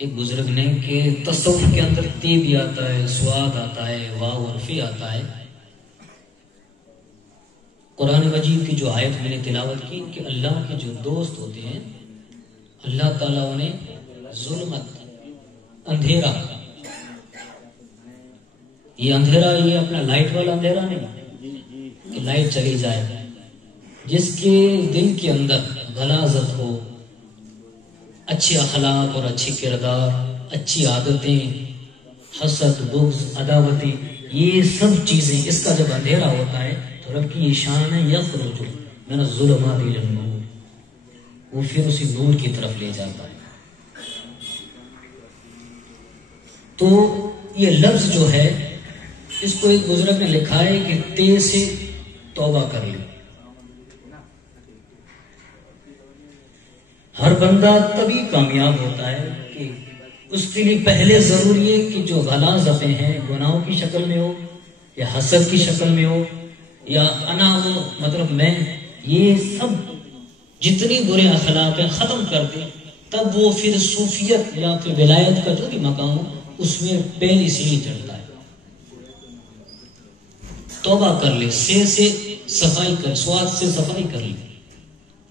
ایک بزرگ نے کہ تصوف کے اندر طیب بھی آتا ہے، سواد آتا ہے، واو اور فی آتا ہے۔ قرآن مجید کی جو آیت میں نے تلاوت کی کہ اللہ کے جو دوست ہوتے ہیں اللہ تعالیٰ انہیں ظلمت، اندھیرا، یہ اندھیرا یہ اپنا لائٹ والا اندھیرا نہیں کہ لائٹ چلی جائے، جس کے دل کے اندر غلاظت ہو، اچھے اخلاق اور اچھی کردار، اچھی عادتیں، حسد، بغض، عداوتیں، یہ سب چیزیں، اس کا جب اندھیرا ہوتا ہے تو رب کی یہ شان ہے یخرج من الظلمات الی النور، وہ پھر اسی نور کی طرف لے جاتا ہے۔ تو یہ لفظ جو ہے اس کو ایک بزرگ نے لکھا ہے کہ تے سے توبہ کر لے۔ ہر بندہ تبھی کامیاب ہوتا ہے کہ اس کے لیے پہلے ضروری ہے کہ جو غلاظتیں ہیں گناہوں کی شکل میں ہو یا حسد کی شکل میں ہو یا انا ہو، مطلب میں، یہ سب جتنی برے اخلاق ہیں ختم کر دے، تب وہ پھر صوفیت یا پھر ولایت کا جو بھی مقام ہو اس میں پہلی سیڑھی چڑھتا ہے۔ توبہ کر لے، سے صفائی کر، سواد سے صفائی کر لے،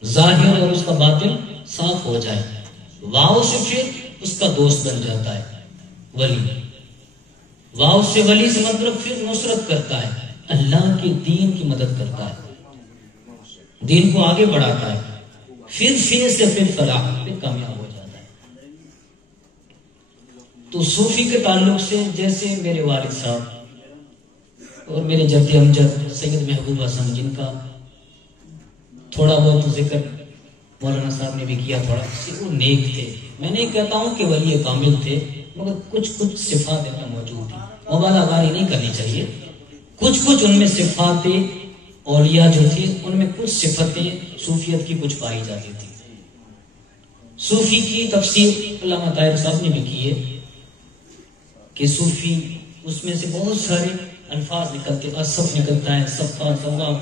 ظاہر اور اس کا باطن صاف ہو جائے، واؤ سے پھر اس کا دوست بن جاتا ہے، ولی، واؤ سے ولی سے مطلب پھر نصرت کرتا ہے، اللہ کے دین کی مدد کرتا ہے، دین کو آگے بڑھاتا ہے، پھر سے پھر فلاح، پھر کامیاب ہو جاتا ہے۔ تو صوفی کے تعلق سے جیسے میرے والد صاحب اور میرے جد امجد سید محبوب حسن، جن کا تھوڑا بہت ذکر مولانا صاحب نے بھی کیا، تھوڑا وہ نیک تھے، میں نہیں کہتا ہوں کہ ولی کامل تھے، مگر کچھ صفات ان میں موجود تھی، مبالغہ باری نہیں کرنی چاہیے، کچھ ان میں صفات اولیاء جو تھی ان میں کچھ صفتیں صوفیت کی کچھ پائی جاتی تھی۔ صوفی کی تفسیر علامہ طاہر صاحب نے بھی کی ہے کہ صوفی اس میں سے بہت سارے الفاظ نکلتے، اصف نکلتا ہے، صفا، ثواب،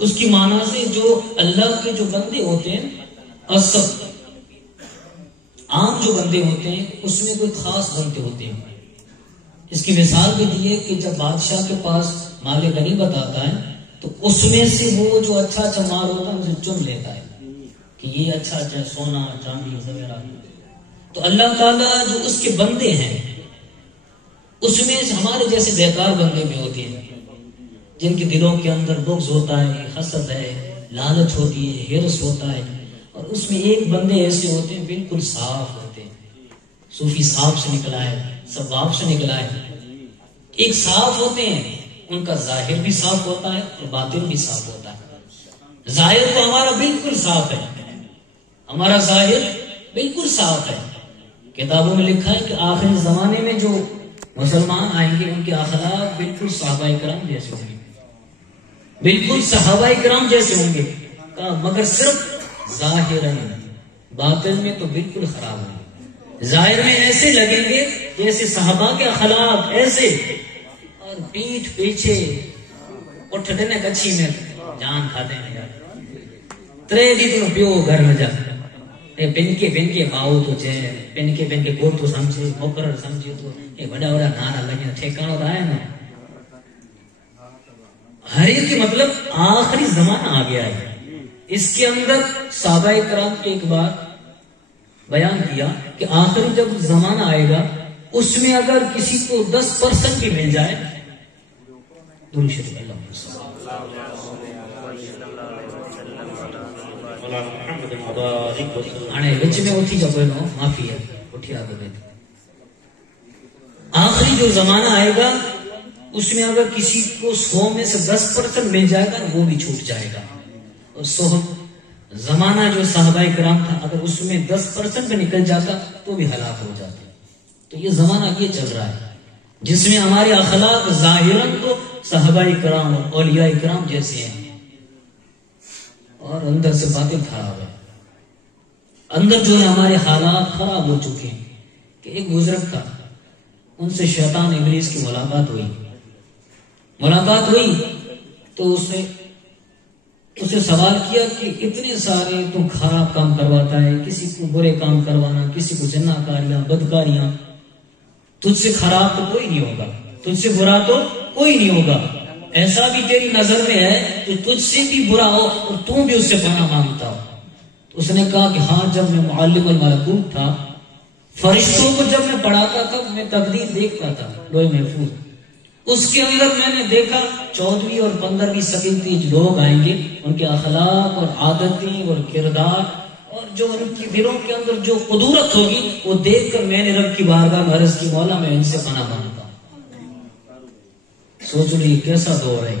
اس کی معنی سے جو اللہ کے جو بندے ہوتے ہیں، اصف عام جو بندے ہوتے ہیں اس میں کوئی خاص بندے ہوتے ہیں۔ اس کی مثال بھی دی ہے کہ جب بادشاہ کے پاس مال غنیمت آتا ہے تو اس میں سے وہ جو اچھا مال ہوتا ہے اسے چن لیتا ہے کہ یہ اچھا سونا، چاندی وغیرہ۔ تو اللہ تعالیٰ جو اس کے بندے ہیں اس میں ہمارے جیسے بیکار بندے بھی ہوتے ہیں جن کے دلوں کے اندر بغض ہوتا ہے، حسد ہے، لالچ ہوتی ہے، ہرس ہوتا ہے، اور اس میں ایک بندے ایسے ہوتے ہیں بالکل صاف ہوتے ہیں۔ صوفی صاف سے نکلا ہے، ثواب سے نکلا ہے، ایک صاف ہوتے ہیں، ان کا ظاہر بھی صاف ہوتا ہے اور باطن بھی صاف ہوتا ہے۔ ظاہر تو ہمارا بالکل صاف ہے، ہمارا ظاہر بالکل صاف ہے۔ کتابوں میں لکھا ہے کہ آخری زمانے میں جو مسلمان آئیں گے ان کے اخلاق بالکل صحابہ کرام جیسے ہوں گے، بالکل صحابہ کرام جیسے ہوں گے، مگر صرف ظاہر ہے، باطن میں تو بالکل خراب ہے۔ ظاہر میں ایسے لگیں گے جیسے صحابہ کے اخلاق ایسے، اور پیٹھ پیچھے اٹھتے نے کچھی میں جان کھاتے ہیں یار، ترے دی تو پیو گھر میں جا پن کے ماؤ تو چے پن کے کوٹ تو سمجھے مقرر سمجھے تو یہ بڑا نانا لگے ٹھیکانوں تو آیا نا۔ ہر ایک کی مطلب آخری زمانہ آ گیا ہے، اس کے اندر صحابہ کرام کی ایک بات بیان کیا کہ آخری جب زمانہ آئے گا اس میں اگر کسی کو 10% بھی مل جائے معافی ہے، آخری جو زمانہ آئے گا اس میں اگر کسی کو 100 میں سے 10% مل جائے گا وہ بھی چھوٹ جائے گا، اور زمانہ جو صحابہ کرام تھا اگر اس میں 10% بھی نکل جاتا تو بھی ہلاک ہو جاتا۔ تو یہ زمانہ یہ چل رہا ہے جس میں ہمارے اخلاق ظاہراً تو صحابہ کرام اور اولیاء کرام جیسے ہیں اور اندر سے باطن خراب ہے، اندر جو ہے ہمارے حالات خراب ہو چکے ہیں۔ کہ ایک بزرگ تھا، ان سے شیطان ابلیس کی ملاقات ہوئی تو اسے اسے سوال کیا کہ اتنے سارے تو خراب کام کرواتا ہے، کسی کو برے کام کروانا، کسی کو زناکاریاں بدکاریاں، تجھ سے خراب تو کوئی نہیں ہوگا، تجھ سے برا تو کوئی نہیں ہوگا، ایسا بھی تیری نظر میں ہے کہ تجھ سے بھی برا ہو اور تو بھی اس سے پناہ مانگتا ہو؟ تو اس نے کہا کہ ہاں، جب میں معلم الملکوت تھا، فرشتوں کو جب میں پڑھاتا تھا میں تقدیر دیکھتا تھا لوح محفوظ، اس کے اندر میں نے دیکھا 14ویں اور 15ویں صدی کے لوگ آئیں گے، ان کے اخلاق اور عادتیں اور کردار اور جو ان کی دلوں کے اندر جو قدرت ہوگی وہ دیکھ کر میں نے رب کی بارگاہ میں عرض کی مولا میں ان سے پناہ مانگتا ہوں۔ سوچ لو یہ کیسا دور ہے،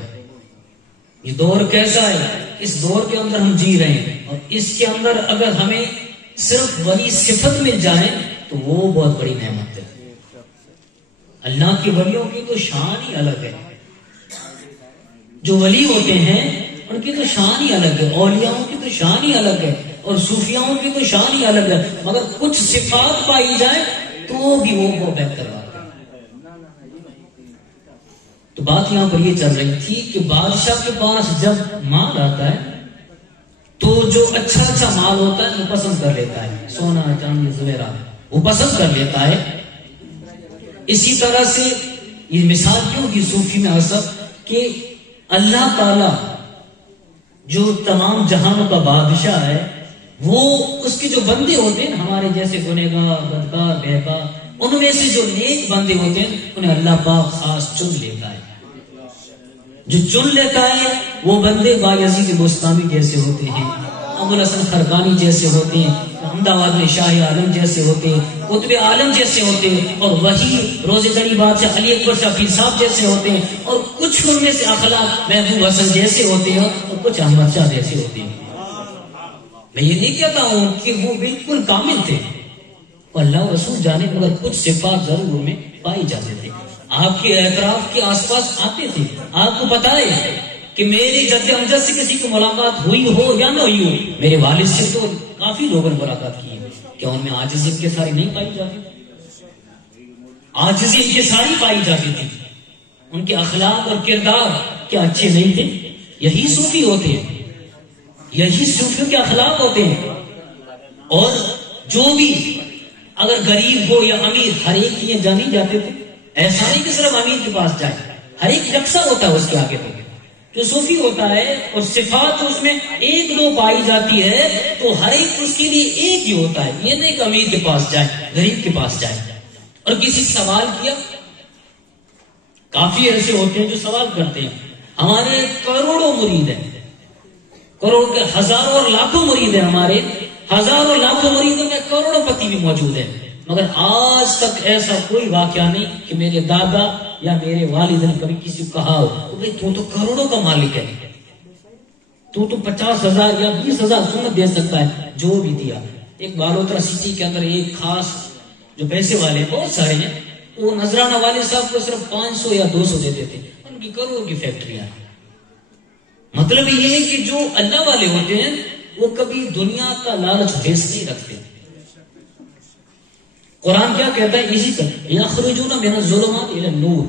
یہ دور کیسا ہے، اس دور کے اندر ہم جی رہے ہیں، اور اس کے اندر اگر ہمیں صرف ولی صفت مل جائے تو وہ بہت بڑی نعمت ہے۔ اللہ کے ولیوں کی تو شان ہی الگ ہے، جو ولی ہوتے ہیں ان کی تو شان ہی الگ ہے، اولیاؤں کی تو شان ہی الگ ہے، اور صوفیاؤں کی تو شان ہی الگ ہے، مگر کچھ صفات پائی جائے تو بھی وہ بہتر بات ہے۔ تو بات یہاں پر یہ چل رہی تھی کہ بادشاہ کے پاس جب مال آتا ہے تو جو اچھا اچھا مال ہوتا ہے وہ پسند کر لیتا ہے، سونا چاندی زیورات وہ پسند کر لیتا ہے۔ اسی طرح سے یہ مثال کیوں کی صوفی میں اصل کہ اللہ تعالی جو تمام جہانوں کا بادشاہ ہے، وہ اس کے جو بندے ہوتے ہیں ہمارے جیسے گنہگار بدکار بہکار، ان میں سے جو نیک بندے ہوتے ہیں انہیں اللہ پاک خاص چن لیتا ہے۔ جو چن لیتا ہے وہ بندے بایزید بستامی جیسے ہوتے ہیں، ابو الحسن خرقانی جیسے ہوتے ہیں، احمد آباد میں شاہ عالم جیسے ہوتے ہیں، قطب عالم جیسے ہوتے ہیں، اور وہی روزے دری بادشاہ علی اکبر شاہ پیر صاحب جیسے ہوتے ہیں، اور کچھ ان میں سے اخلاق محبوب حسن جیسے ہوتے ہیں، اور کچھ احمد شاہ جیسے ہوتے ہیں۔ میں یہ نہیں کہتا ہوں کہ وہ بالکل کامل تھے، اللہ رسول جانے، مگر کچھ صفات ضرور ان میں پائی جاتے تھے۔ آپ کے اعتراف کے آس پاس آتے تھے، آپ کو پتا ہے کہ میری جد امجد سے کسی کو ملاقات ہوئی ہو یا نہ ہوئی ہو، میرے والد سے تو کافی لوگوں نے ملاقات کی ہے، کیا ان میں عاجزی کے ساری نہیں پائی جاتی؟ عاجزی کے ساری پائی جاتی تھی، ان کے اخلاق اور کردار کیا اچھے نہیں تھے؟ یہی صوفی ہوتے ہیں، یہی صوفیوں کے اخلاق ہوتے ہیں۔ اور جو بھی اگر غریب ہو یا امیر، ہر ایک یہ جانے جاتے تھے، ایسا نہیں کہ صرف امیر کے پاس جائے، ہر ایک یکساں ہوتا ہے اس کے آگے۔ جو صوفی ہوتا ہے اور صفات اس میں ایک دو پائی جاتی ہے تو ہر ایک اس کے لیے ایک ہی ہوتا ہے، یہ نہیں کہ امیر کے پاس جائے غریب کے پاس جائے۔ اور کسی سوال کیا، کافی ایسے ہوتے ہیں جو سوال کرتے ہیں، ہمارے کروڑوں مرید ہیں، کروڑ کے ہزاروں اور لاکھوں مرید ہیں، ہمارے ہزاروں لاکھوں مریدوں میں کروڑوں پتی بھی موجود ہیں، مگر آج تک ایسا کوئی واقعہ نہیں کہ میرے دادا یا میرے والد نے کبھی کسی کو کہا ہو کہ تو کروڑوں کا مالک ہے، تو 50,000 یا 20,000 سنت دے سکتا ہے، جو بھی دیا۔ ایک بالوترا سٹی کے اندر ایک خاص جو پیسے والے بہت سارے ہیں، وہ نذرانہ والے صاحب کو صرف 500 یا 200 دیتے تھے، ان کی کروڑوں کی فیکٹریاں۔ مطلب یہ ہے کہ جو اللہ والے ہوتے ہیں وہ کبھی دنیا کا لالچ حیث نہیں رکھتے۔ قرآن کیا کہتا ہے اسی کا، یخرجون من الظلمات الی النور،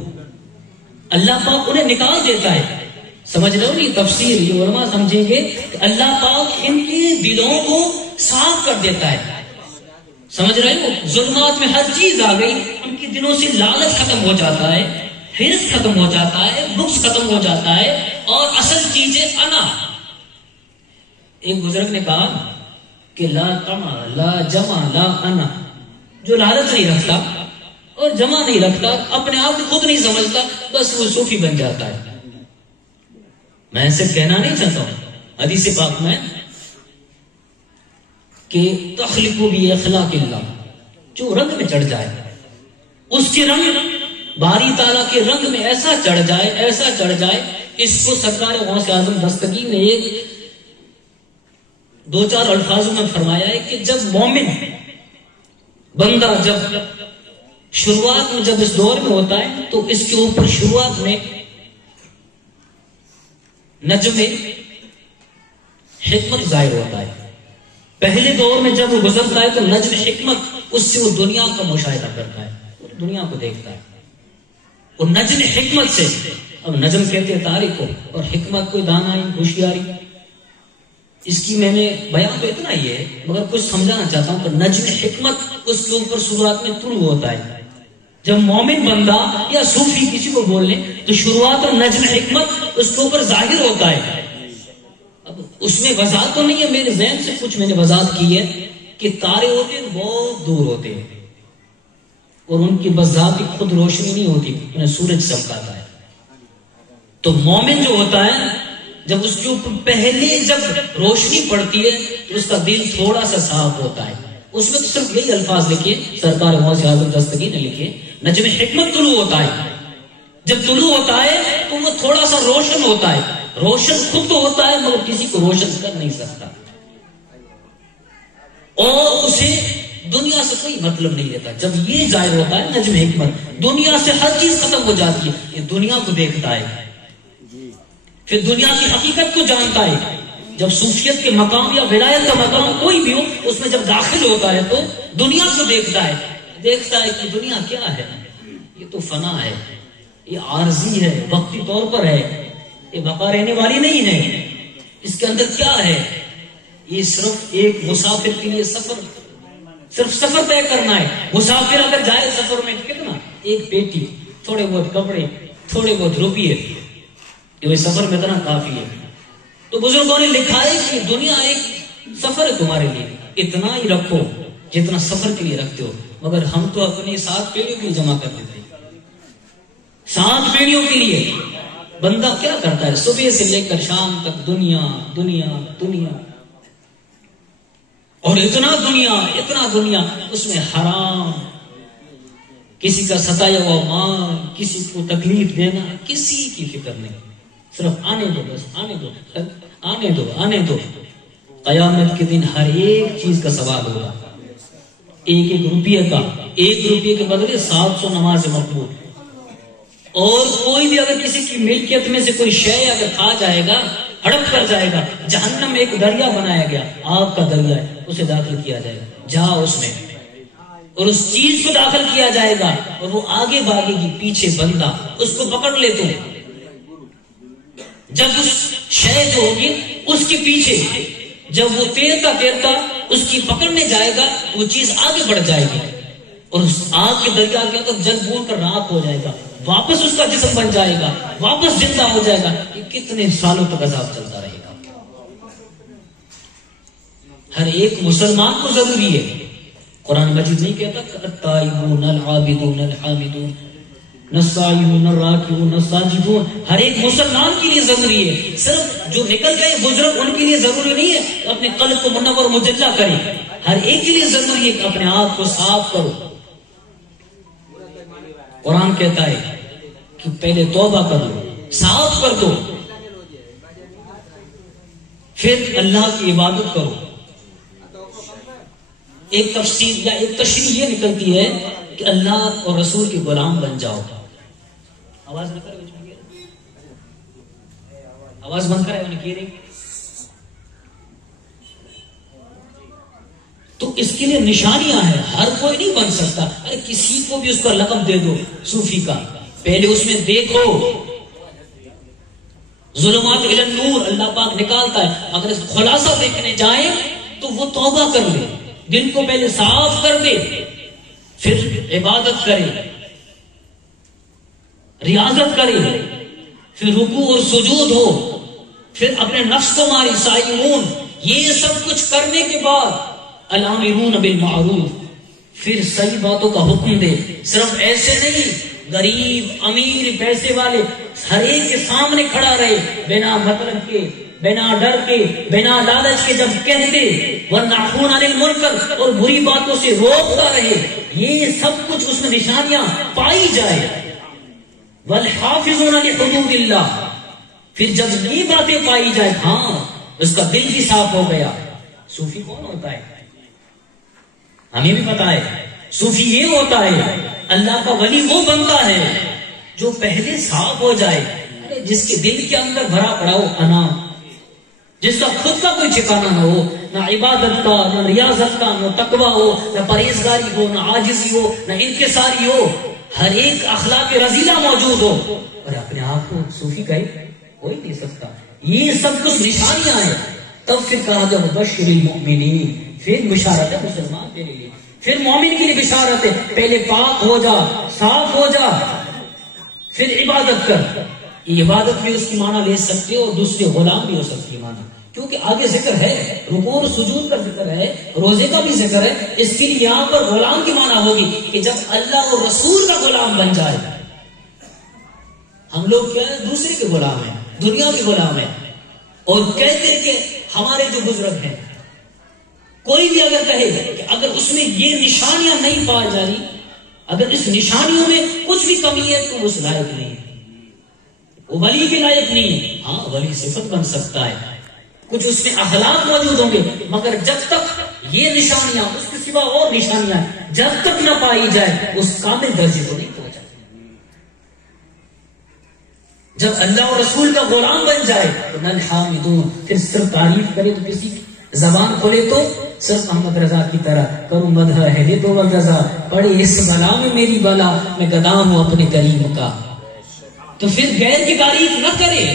اللہ پاک انہیں نکال دیتا ہے۔ سمجھ رہے ہو یہ تفسیر، یہ علماء سمجھیں گے کہ اللہ پاک ان کے دلوں کو صاف کر دیتا ہے۔ سمجھ رہے ہو، ظلمات میں ہر چیز آ گئی، ان کے دلوں سے لالچ ختم ہو جاتا ہے، حرص ختم ہو جاتا ہے، بغض ختم ہو جاتا ہے، اور اصل چیز ہے انا۔ ایک بزرگ نے کہا کہ لا طمع لا جمع لا انا، جو لالچ نہیں رکھتا اور جمع نہیں رکھتا، اپنے آپ کو خود نہیں سمجھتا، بس وہ صوفی بن جاتا ہے۔ میں ایسے کہنا نہیں چاہتا ہوں، حدیث پاک میں کہ تخلق باخلاق اللہ، جو رنگ میں چڑھ جائے اس کے رنگ باری تعالیٰ کے رنگ میں ایسا چڑھ جائے، ایسا چڑھ جائے۔ اس کو سرکار غوث اعظم دستگیر نے ایک دو چار الفاظوں میں فرمایا ہے کہ جب مومن بندہ جب شروعات میں جب اس دور میں ہوتا ہے تو اس کے اوپر شروعات میں نجم حکمت ظاہر ہوتا ہے۔ پہلے دور میں جب وہ گزرتا ہے تو نجم حکمت، اس سے وہ دنیا کا مشاہدہ کرتا ہے، دنیا کو دیکھتا ہے، اور نجم حکمت سے، اب نجم کہتے ہیں تاریخ کو، اور حکمت کوئی دانائی ہوشیاری، اس کی میں نے بیان تو اتنا ہی ہے مگر کچھ سمجھانا چاہتا ہوں کہ نجم حکمت اس کے اوپر شروعات میں طلوع ہوتا ہے. جب مومن بندہ یا صوفی کسی کو بول لیں تو شروعات اور نجم حکمت اس کے اوپر ظاہر ہوتا ہے. اب اس میں وضاحت تو نہیں ہے، میرے ذہن سے کچھ میں نے وضاحت کی ہے کہ تارے ہوتے ہیں بہت دور ہوتے ہیں اور ان کی بذات خود روشنی نہیں ہوتی، انہیں سورج چمکاتا ہے. تو مومن جو ہوتا ہے جب اس کے اوپر پہلے جب روشنی پڑتی ہے تو اس کا دل تھوڑا سا صاف ہوتا ہے. اس میں تو صرف یہی الفاظ لکھے سرکار غوث اعظم دستگیر نے لکھے، نجم حکمت طلوع ہوتا ہے. جب طلوع ہوتا ہے تو وہ تھوڑا سا روشن ہوتا ہے. روشن خود تو ہوتا ہے مگر کسی کو روشن کر نہیں سکتا اور اسے دنیا سے کوئی مطلب نہیں رہتا. جب یہ ظاہر ہوتا ہے نجم حکمت، دنیا سے ہر چیز ختم ہو جاتی ہے. یہ دنیا کو دیکھتا ہے، پھر دنیا کی حقیقت کو جانتا ہے. جب صوفیت کے مقام یا ولایت کا مقام کوئی بھی ہو اس میں جب داخل ہوتا ہے تو دنیا کو دیکھتا ہے کہ دنیا کیا ہے، یہ تو فنا ہے، یہ عارضی ہے، وقتی طور پر ہے، یہ بقا رہنے والی نہیں ہے. اس کے اندر کیا ہے؟ یہ صرف ایک مسافر کے لیے صرف سفر طے کرنا ہے. مسافر اگر جائے سفر میں کتنا، ایک پیٹی، تھوڑے بہت کپڑے، تھوڑے بہت روپیے، یہ سفر میں اتنا کافی ہے. تو بزرگوں نے لکھا ہے کہ دنیا ایک سفر ہے تمہارے لیے، اتنا ہی رکھو جتنا سفر کے لیے رکھتے ہو. مگر ہم تو اپنی 7 پیڑھیوں کے لیے جمع کرتے تھے. 7 پیڑھیوں کے لیے بندہ کیا کرتا ہے؟ صبح سے لے کر شام تک دنیا دنیا دنیا، اور اتنا دنیا اس میں حرام، کسی کا ستایا ہوا مال، کسی کو تکلیف دینا، کسی کی فکر نہیں. صرف آنے دو، بس آنے دو. قیامت کے دن ہر ایک چیز کا سوال ہوگا، ایک روپیے کا. 1 روپیے کے بدلے 700 نماز مقبول. اور کوئی بھی اگر کسی کی ملکیت میں سے کوئی شے اگر کھا جائے گا، ہڑپ کر جائے گا، جہنم میں ایک دریا بنایا گیا، آگ کا دریا ہے، اسے داخل کیا جائے گا. جا اس میں اور اس چیز کو داخل کیا جائے گا اور وہ آگے بھاگے گی، پیچھے بندہ اس کو پکڑ لے. تو جب اس شے جو ہوگی اس کے پیچھے جب وہ تیرتا اس کی پکڑنے جائے گا وہ چیز آگے بڑھ جائے گی اور اس آگ کے دریا کے اندر جل بول کر راکھ ہو جائے گا. واپس اس کا جسم بن جائے گا، واپس زندہ ہو جائے گا. یہ کتنے سالوں تک عذاب چلتا رہے گا. ہر ایک مسلمان کو ضروری ہے. قرآن مجید نہیں کہتا التائبون العابدون الحامدون السائحون الراکعون الساجدون. ہر ایک مسلمان کے لیے ضروری ہے. صرف جو نکل گئے بزرگ ان کے لیے ضروری نہیں ہے اپنے قلب کو منور مجلہ کریں. ہر ایک کے لیے ضروری ہے کہ اپنے آپ کو صاف کرو. قرآن کہتا ہے کہ پہلے توبہ کر لو، صاف کر دو، پھر اللہ کی عبادت کرو. ایک تفسیر یا ایک تشریح یہ نکلتی ہے کہ اللہ اور رسول کے غلام بن جاؤ. آواز نہ کرے، آواز بند کرے انہیں کہہ رہی. تو اس کے لیے نشانیاں ہیں. ہر کوئی نہیں بن سکتا. ارے کسی کو بھی اس کا لقب دے دو صوفی کا، پہلے اس میں دیکھو. ظلمات الی النور اللہ پاک نکالتا ہے. اگر اس خلاصہ دیکھنے جائیں تو وہ توبہ کر لے، دل کو پہلے صاف کر دے، پھر عبادت کرے، ریاضت کرے، پھر رکوع اور سجود ہو، پھر اپنے نفس کو ماری سائمون. یہ سب کچھ کرنے کے بعد الامرون بالمعروف، پھر صحیح باتوں کا حکم دے. صرف ایسے نہیں غریب امیر پیسے والے ہر ایک کے سامنے کھڑا رہے، بنا مطلب کے، بنا ڈر کے، بنا لالچ کے. جب کہتے وَنَّحُونَ عَنِ الْمُنْكَرِ اور بری باتوں سے روکتا رہے. یہ سب کچھ اس میں نشانیاں پائی جائے. وَالْحَافِظُونَ لِحُدُودِ اللَّهِ، پھر جب یہ باتیں پائی جائے، ہاں اس کا دل بھی صاف ہو گیا. صوفی کون ہوتا ہے ہمیں بھی پتا ہے. صوفی یہ ہوتا ہے، اللہ کا ولی وہ بنتا ہے جو پہلے صاف ہو جائے، جس کے دل کے اندر بھرا پڑا ہو انا، جس کا خود کا کوئی ٹھکانہ نہ ہو، نہ عبادت کا، نہ ریاضت کا، نہ تقوی ہو، نہ پرہیزگاری ہو، نہ عاجزی ہو، نہ انکساری ہو. ہر ایک اخلاق رذیلہ موجود ہو اور اپنے آپ کو صوفی کہے کوئی نہیں سکتا. یہ سب کچھ نشانیاں ہیں. تب پھر کہا جب بشر المؤمنین، پھر بشارت ہے مسلمان کے لیے، پھر مومن کے لیے بشارت ہے، پہلے پاک ہو جا، صاف ہو جا، پھر عبادت کر. عبادت بھی اس کی معنی لے سکتے ہو اور دوسرے غلام بھی ہو سکتی ہے معنی، کیونکہ آگے ذکر ہے، رکوع اور سجود کا ذکر ہے، روزے کا بھی ذکر ہے. اس کے لیے یہاں پر غلام کی معنی ہوگی کہ جب اللہ اور رسول کا غلام بن جائے. ہم لوگ کیا ہے؟ دوسرے کے غلام ہیں، دنیا کے غلام ہیں. اور کہتے ہیں کہ ہمارے جو بزرگ ہیں، کوئی بھی اگر کہے کہ اگر اس میں یہ نشانیاں نہیں پائی جا رہی، اگر اس نشانیوں میں کچھ بھی کمی ہے تو اس لائق نہیں ہے، وہ ولی کے لائق نہیں ہے. ہاں ولی صفت بن سکتا ہے، کچھ اس میں اخلاق موجود ہوں گے، مگر جب تک یہ نشانیاں، اس کے سوا اور نشانیاں جب تک نہ پائی جائے اس کامل درجے کو نہیں پہنچا. جب اللہ اور رسول کا غلام بن جائے تو نل حامدون، پھر صرف تعریف کرے تو کسی زبان کھولے تو صرف محمد رضا کی طرح کروں مدح ہے دے تو رضا، پڑے اس بلا میں میری بلا، میں گدا ہوں اپنے کریم کا. تو پھر غیر کی تعریف نہ کرے،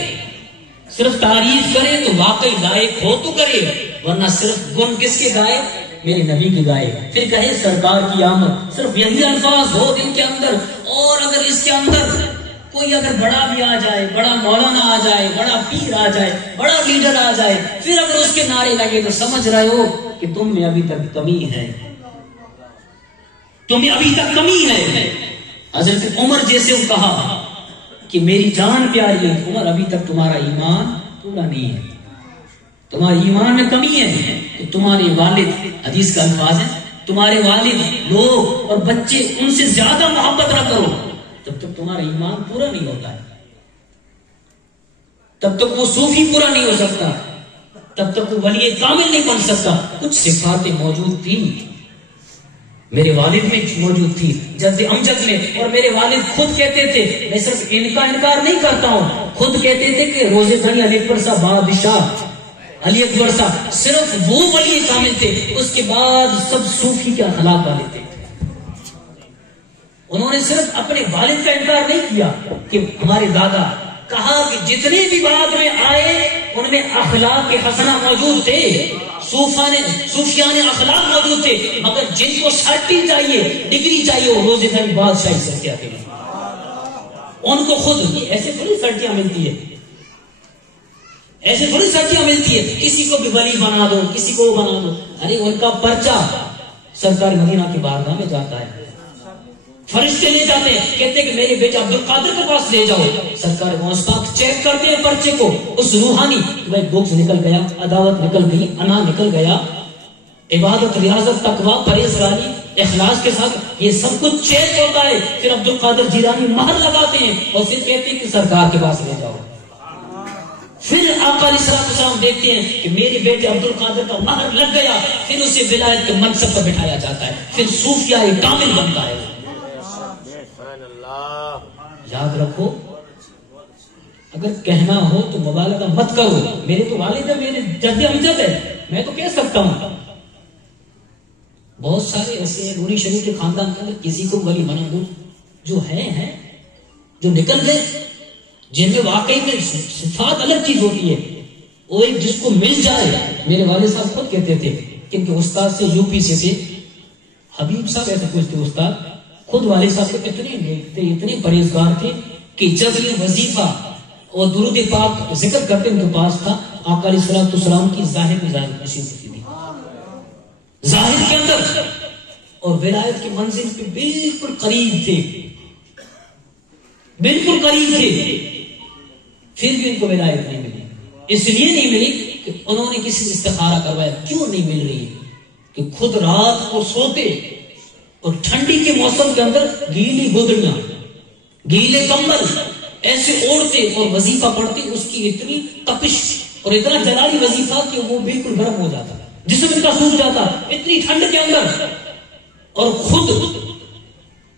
صرف تعریف کرے تو واقعی لائق ہو تو کرے، ورنہ صرف گن کس کے گائے؟ میرے نبی کی گائے. پھر کہے سرکار کی آمد، صرف یہی الفاظ ہو دل کے اندر. اور اگر اس کے اندر کوئی اگر بڑا بھی آ جائے، بڑا مولانا آ جائے، بڑا پیر آ جائے، بڑا لیڈر آ جائے، پھر اگر اس کے نعرے لگے تو سمجھ رہے ہو کہ تم میں ابھی تک کمی ہے، تمہیں ابھی تک کمی ہے. حضرت عمر جیسے وہ کہا کہ میری جان پیاری ہے، عمر ابھی تک تمہارا ایمان پورا نہیں ہے، تمہارے ایمان میں کمی ہے. کہ تمہارے والد، حدیث کا الفاظ ہے، تمہارے والد لوگ اور بچے ان سے زیادہ محبت نہ کرو، جب تک تمہارا ایمان پورا نہیں ہوتا ہے، تب تک وہ صوفی پورا نہیں ہو سکتا، تب تک وہ ولی کامل نہیں بن سکتا. کچھ صفاتیں موجود تھیں میرے والد میں موجود تھی، جد امجد میں. اور میرے والد خود کہتے تھے، میں صرف ان کا انکار نہیں کرتا ہوں، خود کہتے تھے کہ روزے بنی علی اکبر صاحب بادشاہ علی اکبر صاحب صرف وہ ولی کامل تھے، اس کے بعد سب صوفی کے اخلاق والے تھے. انہوں نے صرف اپنے والد کا انکار نہیں کیا کہ ہمارے دادا، کہا کہ جتنے بھی بعد میں آئے ان میں اخلاق کے حسنہ موجود تھے، صوفیان اخلاق موجود تھے، مگر جن کو سرٹی چاہیے، ڈگری چاہیے، وہ روزے دن بادشاہی سے کیا تھے. ان کو خود ایسے تھوڑی سرٹیاں ملتی ہے، ایسے تھوڑی سرٹیاں ملتی ہے کسی کو بھی ولی بنا دو، کسی کو بنا دو. ارے ان کا پرچہ سرکار مدینہ کی بارگاہ میں جاتا ہے، فرشتے لے جاتے ہیں، کہتے ہیں کہ میرے بیٹے عبد القادر کے پاس لے جاؤ. سرکار پاک چیک کرتے ہیں پرچے کو، اس روحانی بغض نکل گیا، عداوت نکل گئی، انا نکل گیا، عبادت، ریاضت، تقوی، پرہیزگاری، اخلاص کے ساتھ یہ سب کچھ چیک ہوتا ہے. پھر عبد القادر جیلانی مہر لگاتے ہیں اور پھر کہتے ہیں کہ سرکار کے پاس لے جاؤ. پھر آقا علیہ السلام دیکھتے ہیں کہ میرے بیٹے عبد القادر کا مہر لگ گیا، پھر اسے ولایت کے منصب پر بٹھایا جاتا ہے، پھر صوفیہ کامل بنتا ہے. یاد رکھو، اگر کہنا ہو تو مبالغہ مت کرو. میرے تو والد ہے، میرے جد امجد ہے، میں تو کہہ سکتا ہوں. بہت سارے ایسے ہیں نوری شریف کے خاندان کے اندر کسی کو ولی بنا دو، جو ہیں جو نکل گئے، جن میں واقعی میں صفات الگ چیز ہوتی ہے. وہ ایک جس کو مل جائے. میرے والد صاحب خود کہتے تھے کہ ان کے استاد سے یو پی سے تھے، حبیب صاحب ایسا کچھ تھے استاد، خود والد صاحب کو اتنے نیک تھے، اتنے پرہیزگار تھے کہ جب یہ وظیفہ اور درود پاک ذکر کرتے ان کے پاس تھا، آقا علیہ السلام کی ظاہر میں ظاہر نشین ہوتی تھی، ظاہر کے اندر، اور ولایت کی منزل پہ بالکل قریب تھے، بالکل قریب تھے. پھر بھی ان کو ولایت نہیں ملی. اس لیے نہیں ملی کہ انہوں نے کسی سے استخارہ کروایا. کیوں نہیں مل رہی ہے؟ کہ خود رات کو سوتے اور ٹھنڈی کے موسم کے اندر گیلی گودڑیاں، گیلے کمبل ایسے اوڑھتے اور وظیفہ پڑھتے. اس کی اتنی تپش اور اتنا جلالی وظیفہ کہ وہ بالکل گرم ہو جاتا، جسم ان کا سوکھ جاتا اتنی ٹھنڈ کے اندر. اور خود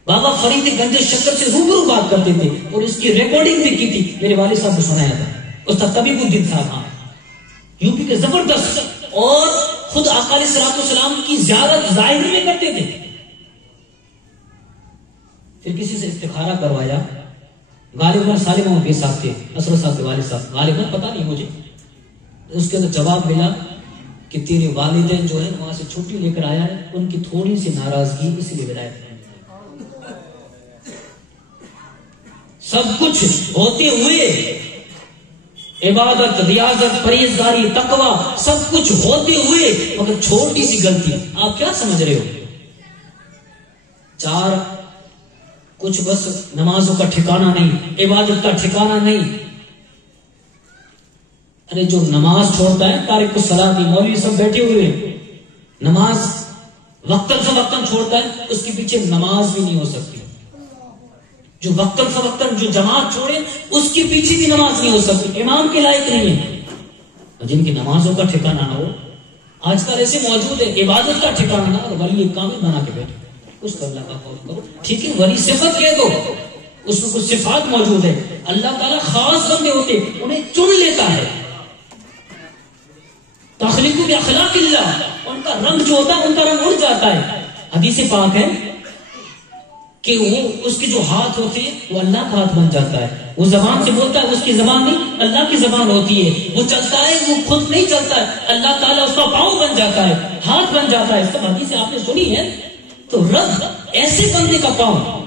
بابا فرید گنج شکر سے روبرو بات کرتے تھے اور اس کی ریکارڈنگ بھی کی تھی. میرے والد صاحب نے سنایا تھا، استاد طبیب الدین صاحب یو پی کے زبردست. اور خود آقا علیہ السلام کی زیارت ظاہر میں کرتے تھے. پھر کسی سے استخارہ کروایا، غالباً سالم کے صاحب تھے، اسرر صاحب کے والد صاحب، غالباً پتہ نہیں مجھے. اس کے اندر جواب ملا کہ تیرے والدین جو ہے وہاں سے چھٹی لے کر آیا ہے، ان کی تھوڑی سی ناراضگی اس لیے ولایت نہیں۔ سب کچھ ہوتے ہوئے، عبادت، ریاضت، پرہیزگاری، تقوی، سب کچھ ہوتے ہوئے مگر چھوٹی سی غلطی، آپ کیا سمجھ رہے ہو؟ چار کچھ بس نمازوں کا ٹھکانہ نہیں، عبادت کا ٹھکانہ نہیں۔ ارے جو نماز چھوڑتا ہے، تارک الصلاۃ، مولوی سب بیٹھے ہوئے ہیں، نماز وقتاً فوقتاً چھوڑتا ہے، اس کے پیچھے نماز بھی نہیں ہو سکتی۔ جو وقتاً فوقتاً جو جماعت چھوڑے، اس کے پیچھے بھی نماز نہیں ہو سکتی، امام کے لائق نہیں ہے۔ جن کی نمازوں کا ٹھکانہ نہ ہو، آج کل ایسے موجود ہے، عبادت کا ٹھکانہ نہ اور ولی کامل بنا کے بیٹھے، کچھ تو اللہ کا خوف کرو، ٹھیک ہے، ولی صفت کہہ دو، اس میں کچھ صفات موجود ہے۔ اللہ تعالیٰ خاص بندے ہوتے، انہیں چن لیتا ہے، تخلیق باخلاق اللہ، ان کا رنگ جو ہوتا ہے ان کا رنگ اڑ جاتا ہے۔ حدیث پاک ہے کہ وہ اس کے جو ہاتھ ہوتے ہیں وہ اللہ کا ہاتھ بن جاتا ہے، وہ زبان سے بولتا ہے، اس کی زبان نہیں، اللہ کی زبان ہوتی ہے، وہ چلتا ہے، وہ خود نہیں چلتا ہے، اللہ تعالیٰ اس کا پاؤں بن جاتا ہے، ہاتھ بن جاتا ہے۔ سب حدیث آپ نے سنی ہے۔ تو رب ایسے بندے کا پاؤں،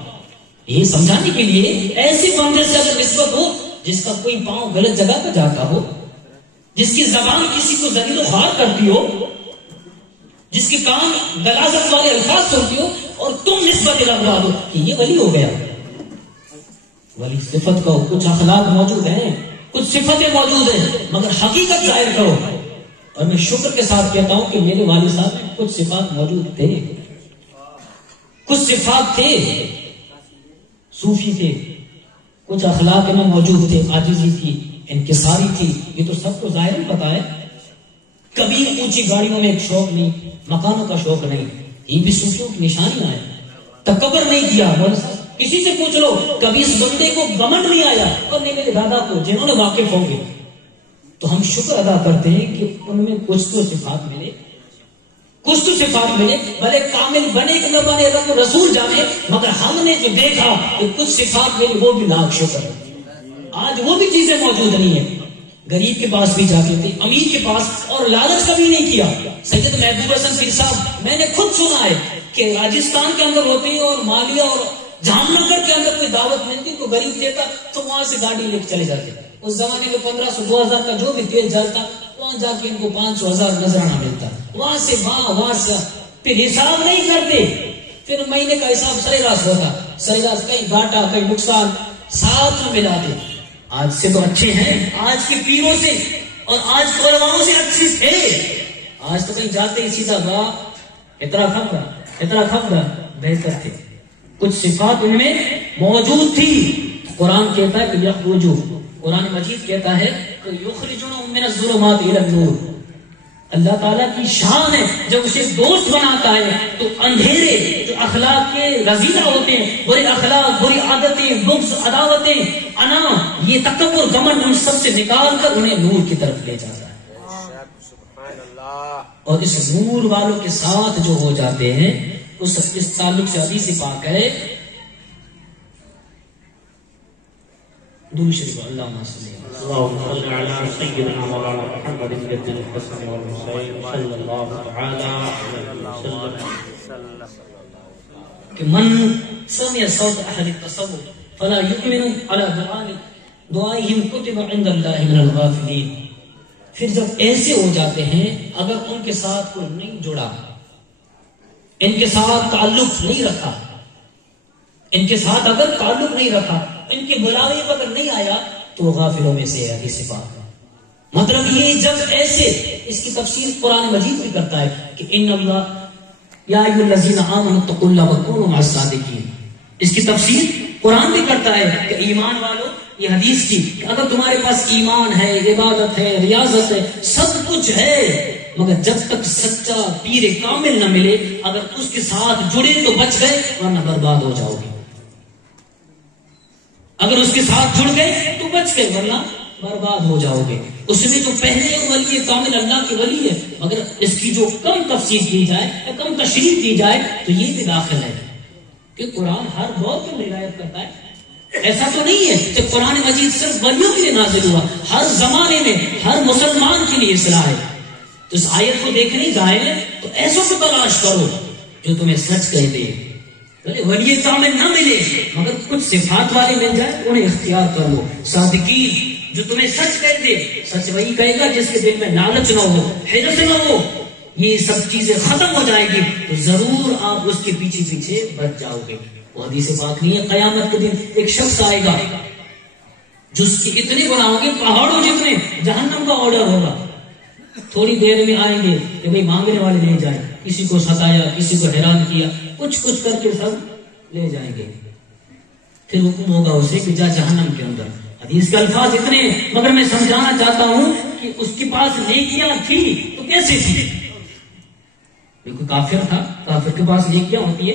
یہ سمجھانے کے لیے ایسے بندے سے اگر نسبت ہو جس کا کوئی پاؤں غلط جگہ پہ جاتا ہو، جس کی زبان کسی کو ذلیل و خوار کرتی ہو، جس کے کام غلاظت والے الفاظ سنتی ہو، اور تم نسبت لگا دو کہ یہ ولی ہو گیا۔ ولی صفت کا کچھ اخلاق موجود ہیں، کچھ صفتیں موجود ہیں، مگر حقیقت ظاہر کرو۔ اور میں شکر کے ساتھ کہتا ہوں کہ میرے والد صاحب میں کچھ صفات موجود تھے، کچھ صفات تھے، صوفی تھے، کچھ اخلاق میں موجود تھے، عاجزی تھی، انکساری تھی، یہ تو سب کو ظاہر پتا ہے۔ کبھی اونچی گاڑیوں میں ایک شوق نہیں، مکانوں کا شوق نہیں، یہ بھی صوفیوں کی نشانیاں ہیں۔ تکبر نہیں کیا، کسی سے پوچھ لو، کبھی اس بندے کو گمنڈ نہیں آیا، اور نہیں میرے دادا کو، جنہوں نے واقف ہوں گے۔ تو ہم شکر ادا کرتے ہیں کہ ان میں کچھ تو صفات ملے، کچھ تو صفات ملے، بھلے کامل بنے کہ نہ بنے رب رسول جانے، مگر ہم نے جو دیکھا کہ کچھ صفات ملی، وہ بھی لاکھ شکر ہے۔ آج وہ بھی چیزیں موجود نہیں ہیں، غریب کے پاس بھی جاتے تھے، امیر کے پاس، اور لالچ کبھی نہیں کیا۔ سید محبوب حسن پیر صاحب، میں نے خود سنا ہے کہ راجستھان کے اندر ہوتے ہیں اور مالیہ اور جام نگر کے اندر کوئی دعوت ملتی تو غریب دیتا تو وہاں سے گاڑی لے کے چلے جاتے۔ اس زمانے میں 1500 2000 کا جو بھی تیل جلتا، وہاں جا کے ان کو 500 1000 نذرانہ ملتا، وہاں سے وہاں سے پھر حساب نہیں کرتے، پھر مہینے کا حساب سریراس ہوتا، سریراس کئی گھاٹا کئی نقصان ساتھ میں ملاتے۔ آج سے تو اچھے ہیں، آج کے پیروں سے اور آج کے علماؤں سے اچھے تھے۔ آج تو کہیں جاتے ہی سیدھا واہ اتنا کھپا بہتر تھے۔ کچھ صفات ان میں موجود تھی۔ قرآن کہتا ہے کہ یخرجو، قرآن مجید کہتا ہے کہ یخرجون من الظلمات الی النور۔ اللہ تعالیٰ کی شان ہے، جب اسے دوست بناتا ہے تو اندھیرے جو اخلاق کے رذیلہ ہوتے ہیں، برے اخلاق، بری عادتیں، بغض، عداوتیں، انا، یہ تکبر، گمنڈ، ان سب سے نکال کر انہیں نور کی طرف لے جاتا ہے۔ اور اس نور والوں کے ساتھ جو ہو جاتے ہیں، اس تعلق سے حدیث پاک ہے، درود شریف اللہم صلی علی سیدنا مولانا محمد الحسن والحسین صلی اللہ تعالی علیہ وسلم کہ من سمع صوت اہل التصوف فلا یؤمن علی دعائهم کتب عند اللہ من الغافلین۔ پھر جب ایسے ہو جاتے ہیں، اگر ان کے ساتھ کوئی نہیں جڑا، ان کے ساتھ تعلق نہیں رکھا، ان کے ساتھ اگر تعلق نہیں رکھا، ان کے بلاوے پر اگر نہیں آیا تو غافلوں میں سے ہے۔ حدیث پاک مطلب یہ جب ایسے، اس کی تفسیر قرآن مجید بھی کرتا ہے کہ ان اللہ یا ایھا الذین آمنوا اتقوا اللہ وکونوا مع الصادقین۔ اس کی تفسیر قرآن بھی کرتا ہے کہ ایمان والوں، یہ حدیث کی کہ اگر تمہارے پاس ایمان ہے، عبادت ہے، ریاضت ہے، سب کچھ ہے، مگر جب تک سچا پیر کامل نہ ملے، اگر اس کے ساتھ جڑے تو بچ گئے، ورنہ برباد ہو جاؤ گے۔ اگر اس کے ساتھ جڑ گئے تو بچ گئے، ورنہ برباد ہو جاؤ گے۔ اس میں جو پہلے ولی کامل اللہ کے ولی ہے، مگر اس کی جو کم تفسیر کی جائے یا کم تشریح کی جائے تو یہ بھی داخل ہے کہ قرآن ہر دور میں ہدایت کرتا ہے۔ ایسا تو نہیں ہے کہ قرآن مجید صرف ولیوں کے لیے نازل ہوا، ہر زمانے میں ہر مسلمان کے لیے اصلاح ہے. تو اس آیت کو دیکھنے جائیں تو ایسوں کو تلاش کرو جو تمہیں سچ کہہ دے. ولی کامل نہ ملے مگر کچھ صفات والے مل جائے انہیں اختیار کر لو. صادقین جو تمہیں سچ کہہ دے، سچ وہی کہے گا جس کے دل میں لالچ نہ ہو، حرص نہ ہو. یہ سب چیزیں ختم ہو جائیں گی تو ضرور آپ اس کے پیچھے پیچھے بچ جاؤ گے. وہ حدیث پاک نہیں ہے، قیامت کے دن ایک شخص آئے گا جس کی اتنے گناہ ہوں گے پہاڑوں جتنے، جہنم کا آرڈر ہوگا. تھوڑی دیر میں آئیں گے کہ بھئی مانگنے والے لے جائیں، کسی کو ستایا، کسی کو حیران کیا، کچھ کر کے سب لے جائیں گے. پھر حکم ہوگا اسے کہ جا جہنم کے اندر. حدیث کے الفاظ اتنے، مگر میں سمجھانا چاہتا ہوں کہ اس کے پاس نیکیاں تھی تو کیسے تھی؟ کوئی کافر تھا، کافر کے پاس نیکیاں ہوتی ہے؟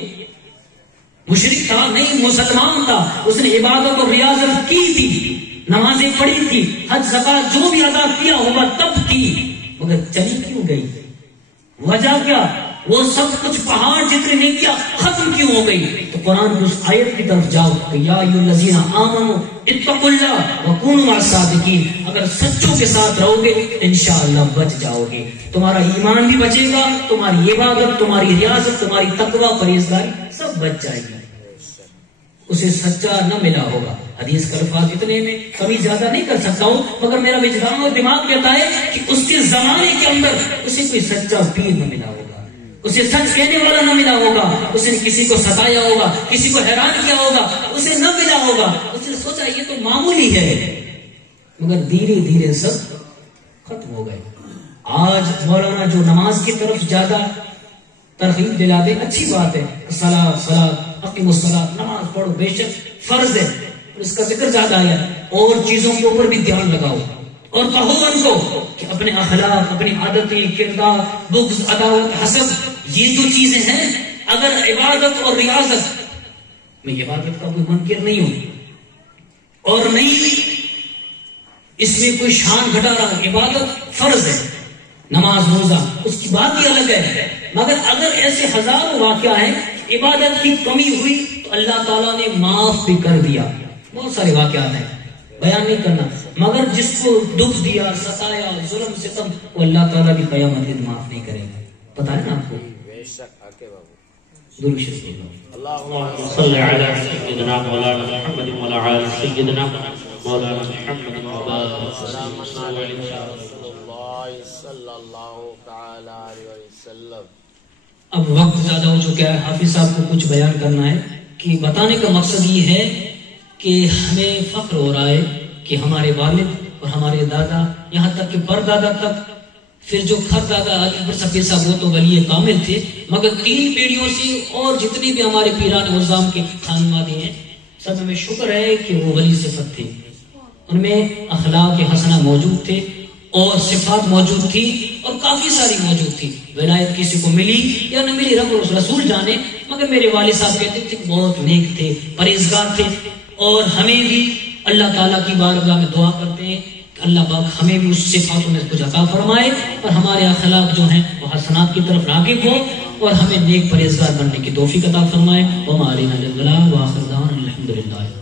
مشرک تھا نہیں، مسلمان تھا، اس نے عبادت اور ریاضت کی تھی، نمازیں پڑھی تھی، حج زکات جو بھی ادا کیا ہوگا تب کی، مگر چلی کیوں گئی؟ وجہ کیا؟ وہ سب کچھ پہاڑ جتنے نیکیاں ختم کیوں ہو گئی؟ تو قرآن کی اس آیت کی طرف جاؤ کہ یا ایھا الذین آمنوا اتقوا اللہ وکونوا مع الصادقین. اگر سچوں کے ساتھ رہو گے انشاءاللہ بچ جاؤ گے. تمہارا ایمان بھی بچے گا، تمہاری عبادت، تمہاری ریاضت، تمہاری تقوی، پرہیزگاری سب بچ جائے گی. اسے سچا نہ ملا ہوگا. حدیث کا الفاظ اتنے میں کمی زیادہ نہیں کر سکتا ہوں، مگر میرا وجدان اور دماغ کہتا ہے کہ اس کے زمانے کے اندر اسے کوئی سچا پیر نہ ملا ہوگا، اسے سچ کہنے والا نہ ملا ہوگا، اسے کسی کو ستایا ہوگا، کسی کو حیران کیا ہوگا، اسے نہ ملا ہوگا. اس نے سوچا یہ تو معمولی ہے، مگر دھیرے دھیرے سب ختم ہو گئے. آج مولانا جو نماز کی طرف زیادہ ترغیب دلا دے اچھی بات ہے، صلاۃ اقیموا الصلاۃ، نماز پڑھو، بے شک فرض ہے، اس کا ذکر زیادہ آیا. اور چیزوں کے اوپر بھی دھیان لگاؤ اور کہو ان کو کہ اپنے اخلاق، اپنی عادتیں، کردار، بغض، عداوت، حسد، یہ جو چیزیں ہیں، اگر عبادت اور ریاضت، میں عبادت کا کوئی منکر نہیں ہوں اور نہیں اس میں کوئی شان گھٹا رہا ہوں، عبادت فرض ہے، نماز روزہ اس کی بات ہی الگ ہے. مگر اگر ایسے ہزاروں واقعہ ہیں عبادت کی کمی ہوئی تو اللہ تعالیٰ نے معاف بھی کر دیا. بہت سارے واقعات ہیں، بیان نہیں کرنا، مگر جس کو دکھ دیا، ستایا، ظلم ستم، وہ اللہ تعالیٰ بھی قیامت دن معاف نہیں کرے گا. پتا ہے نا آپ کو؟ اللهم صل على سيدنا مولانا محمد وعلى آل سيدنا مولانا محمد اب وقت زیادہ ہو چکا ہے، حافظ صاحب کو کچھ بیان کرنا ہے کہ بتانے کا مقصد یہ ہے کہ ہمیں فخر ہو رہا ہے کہ ہمارے والد اور ہمارے دادا، یہاں تک کہ پردادا تک، پھر جو کھر دادا اکبر سفیر صاحب وہ تو ولی کامل تھے، مگر 3 پیڑھیوں سے اور جتنے بھی ہمارے پیران نظام کے خانوادے ہیں سب میں شکر ہے کہ وہ ولی صفت تھے. ان میں اخلاق حسنہ موجود تھے اور صفات موجود تھی اور کافی ساری موجود تھی. ولایت کسی کو ملی یا نہ ملی رب رسول جانے، مگر میرے والد صاحب کہتے تھے بہت نیک تھے، پرہیزگار تھے. اور ہمیں بھی اللہ تعالیٰ کی بارگاہ میں دعا کرتے ہیں کہ اللہ پاک ہمیں بھی اس صفاتوں میں کچھ عطا فرمائے اور ہمارے اخلاق جو ہیں وہ حسنات کی طرف راغب ہو اور ہمیں نیک پرہیزگار بننے کی توفیق عطا فرمائے. وما علینا الا البلاغ وآخر دعوانا الحمدللہ.